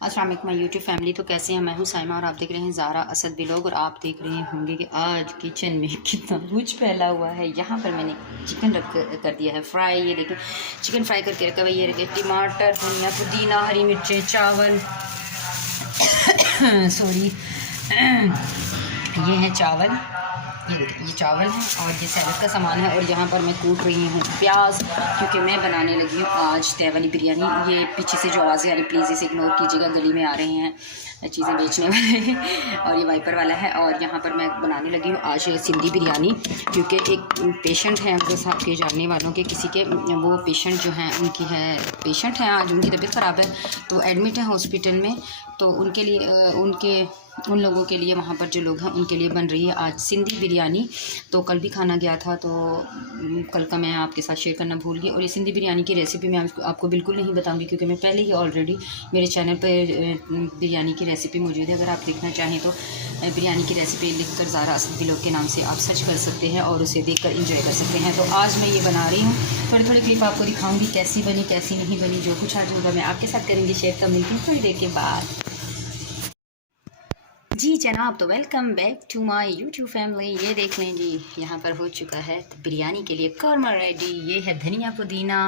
अस्सलाम वालेकुम my YouTube family. तो कैसे हैं? मैं हूं साइमा और आप देख रहे हैं ज़ारा असद व्लॉग। और आप देख रहे होंगे कि आज किचन में कितना कुछ फैला हुआ है। यहाँ पर मैंने चिकन कर दिया है फ्राई। ये देखिए चिकन फ्राई करके रखा हुआ है। ये देखिए टमाटर, धनिया, पुदीना, हरी मिर्चें, चावल सॉरी ये हैं चावल। ये देखिए ये चावल है और ये सैलड का सामान है। और यहाँ पर मैं कूट रही हूँ प्याज, क्योंकि मैं बनाने लगी हूँ आज तय वाली बिरयानी। ये पीछे से जो आवाज़ें आ रही प्लीज़ इसे इग्नोर कीजिएगा, गली में आ रहे हैं चीज़ें बेचने वाले और ये वाइपर वाला है। और यहाँ पर मैं बनाने लगी हूँ आज सिंधी बिरयानी, क्योंकि एक पेशेंट है हमको साथ के जानने वालों के किसी के, वो पेशेंट जो हैं उनकी है पेशेंट हैं आज, उनकी तबीयत ख़राब है तो एडमिट है हॉस्पिटल में। तो उनके लिए उन लोगों के लिए वहाँ पर जो लोग हैं उनके लिए बन रही है आज सिंधी बिरयानी। तो कल भी खाना गया था तो कल का मैं आपके साथ शेयर करना भूल गई। और ये सिंधी बिरयानी की रेसिपी मैं आपको बिल्कुल नहीं बताऊंगी, क्योंकि मैं पहले ही ऑलरेडी मेरे चैनल पर बिरयानी की रेसिपी मौजूद है। अगर आप देखना चाहें तो बिरयानी की रेसिपी लिखकर ज़ारा असद व्लॉग के नाम से आप सर्च कर सकते हैं और उसे देखकर एंजॉय कर सकते हैं। तो आज मैं ये बना रही हूँ, थोड़ी क्लिप आपको दिखाऊँगी कैसी बनी कैसी नहीं बनी। जो कुछ आज होगा मैं आपके साथ करेंगी शेयर। तब मिलती हूँ थोड़ी देर के बाद। जी जनाब, तो welcome back to my YouTube family. ये देख लें जी, यहाँ पर हो चुका है तो बिरयानी के लिए कौरमा रेडी। ये है धनिया पुदीना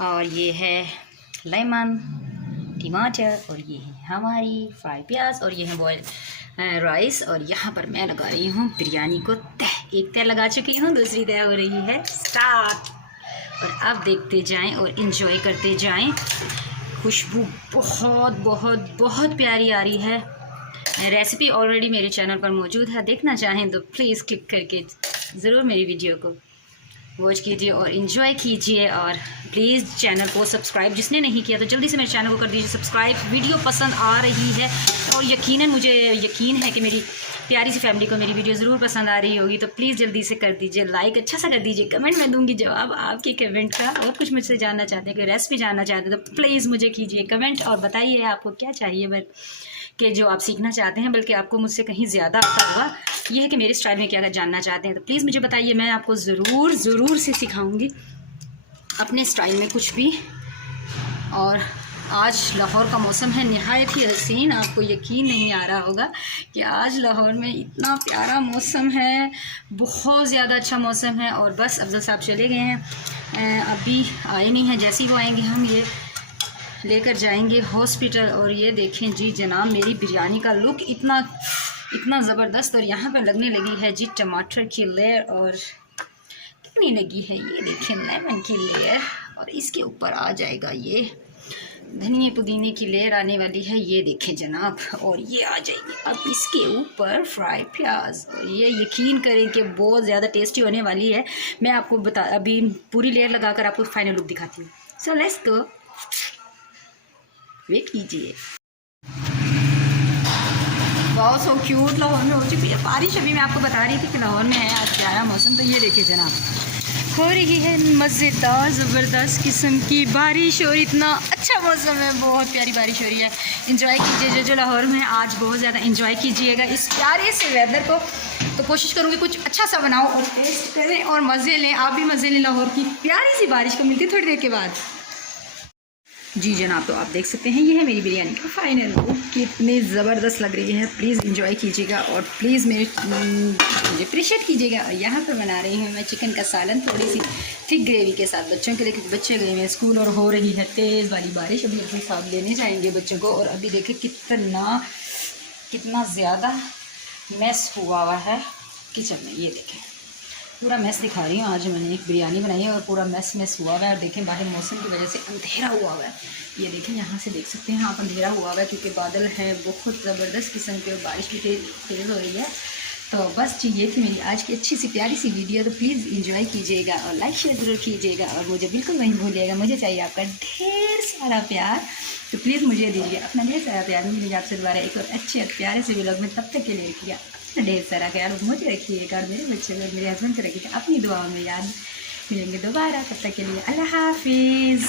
और ये है लेमन टमाटर और ये है हमारी फ्राई प्याज और ये है बॉयल राइस। और यहाँ पर मैं लगा रही हूँ बिरयानी को तह। एक तह लगा चुकी हूँ, दूसरी तह हो रही है स्टार्ट। और अब देखते जाएं और इन्जॉय करते जाएं। खुशबू बहुत बहुत बहुत प्यारी आ रही है। रेसिपी ऑलरेडी मेरे चैनल पर मौजूद है, देखना चाहें तो प्लीज़ क्लिक करके ज़रूर मेरी वीडियो को वॉच कीजिए और इन्जॉय कीजिए। और प्लीज़ चैनल को सब्सक्राइब जिसने नहीं किया तो जल्दी से मेरे चैनल को कर दीजिए सब्सक्राइब। वीडियो पसंद आ रही है और यकीनन मुझे यकीन है कि मेरी प्यारी सी फैमिली को मेरी वीडियो ज़रूर पसंद आ रही होगी। तो प्लीज़ जल्दी से कर दीजिए लाइक, अच्छा सा कर दीजिए, कमेंट में दूंगी जवाब आपके कमेंट का। और कुछ मुझसे जानना चाहते हैं, कोई रेसिपी जानना चाहते हैं तो प्लीज़ मुझे कीजिए कमेंट और बताइए आपको क्या चाहिए कि जो आप सीखना चाहते हैं, बल्कि आपको मुझसे कहीं ज़्यादा आता होगा। ये है कि मेरे स्टाइल में क्या जानना चाहते हैं तो प्लीज़ मुझे बताइए, मैं आपको ज़रूर से सिखाऊंगी अपने स्टाइल में कुछ भी। और आज लाहौर का मौसम है नहायत ही हसीन। आपको यकीन नहीं आ रहा होगा कि आज लाहौर में इतना प्यारा मौसम है, बहुत ज़्यादा अच्छा मौसम है। और बस अफजल साहब चले गए हैं, अभी आए नहीं हैं। जैसे ही वो आएंगे हम ये लेकर जाएंगे हॉस्पिटल। और ये देखें जी जनाब, मेरी बिरयानी का लुक इतना ज़बरदस्त। और यहाँ पर लगने लगी है जी टमाटर की लेयर, और कितनी लगी है ये देखें लेमन की लेयर। और इसके ऊपर आ जाएगा ये धनिया पुदीने की लेयर आने वाली है, ये देखें जनाब। और ये आ जाएगी अब इसके ऊपर फ्राई प्याज। और ये यकीन करें कि बहुत ज़्यादा टेस्टी होने वाली है। मैं आपको अभी पूरी लेयर लगाकर आपको फाइनल लुक दिखाती हूँ। सो लेट्स गो, वेट कीजिए। बहुत सो क्यूट लाहौर में हो चुकी है बारिश। अभी मैं आपको बता रही थी कि लाहौर में है आज प्यारा मौसम। तो ये देखिए जनाब, हो रही है मज़ेदार ज़बरदस्त किस्म की बारिश और इतना अच्छा मौसम है, बहुत प्यारी बारिश हो रही है। इंजॉय कीजिए जो लाहौर में है आज, बहुत ज़्यादा इंजॉय कीजिएगा इस प्यारे से वेदर को। तो कोशिश करूँगी कुछ अच्छा सा बनाओ और टेस्ट करें और मज़े लें, आप भी मज़े लें लाहौर की प्यारी सी बारिश को। मिलती है थोड़ी देर के बाद। जी जनाब, तो आप देख सकते हैं ये है मेरी बिरयानी का फाइनल लुक, कितनी ज़बरदस्त लग रही है। प्लीज़ इंजॉय कीजिएगा और प्लीज़ मुझे अप्रिशिएट कीजिएगा। और यहाँ पर बना रही हूँ मैं चिकन का सालन, थोड़ी सी थिक ग्रेवी के साथ बच्चों के लिए, क्योंकि बच्चे गए हुए स्कूल और हो रही है तेज़ वाली बारिश। अभी अपने साथ लेने जाएंगे बच्चों को। और अभी देखिए कितना ज़्यादा मैस हुआ है किचन में। ये देखें पूरा मैस दिखा रही हूँ। आज मैंने एक बिरयानी बनाई है और पूरा मैस हुआ हुआ है। और देखें बाहर मौसम की वजह से अंधेरा हुआ हुआ है। ये देखें यहाँ से देख सकते हैं आप, अंधेरा हुआ हुआ है क्योंकि बादल है बहुत ज़बरदस्त किस्म के और बारिश भी तेज़ हो रही है। तो बस जी ये थी मेरी आज की अच्छी सी प्यारी सी वीडियो। तो प्लीज़ इंजॉय कीजिएगा और लाइक शेयर ज़रूर कीजिएगा। और मुझे बिल्कुल नहीं भूलिएगा, मुझे चाहिए आपका ढेर सारा प्यार। तो प्लीज़ मुझे दीजिए अपना ढेर सारा प्यार। मिलेगा आपसे दोबारा एक और अच्छे और प्यारे से व्लॉग में। तब तक के लिए रखिएगा ढेर सारा ख्याल, मुझे रखिएगा और मेरे बच्चे को, मेरे हस्बैंड को रखिएगा अपनी दुआओं में याद। मिलेंगे दोबारा, तब तक के लिए अल्लाह हाफिज़।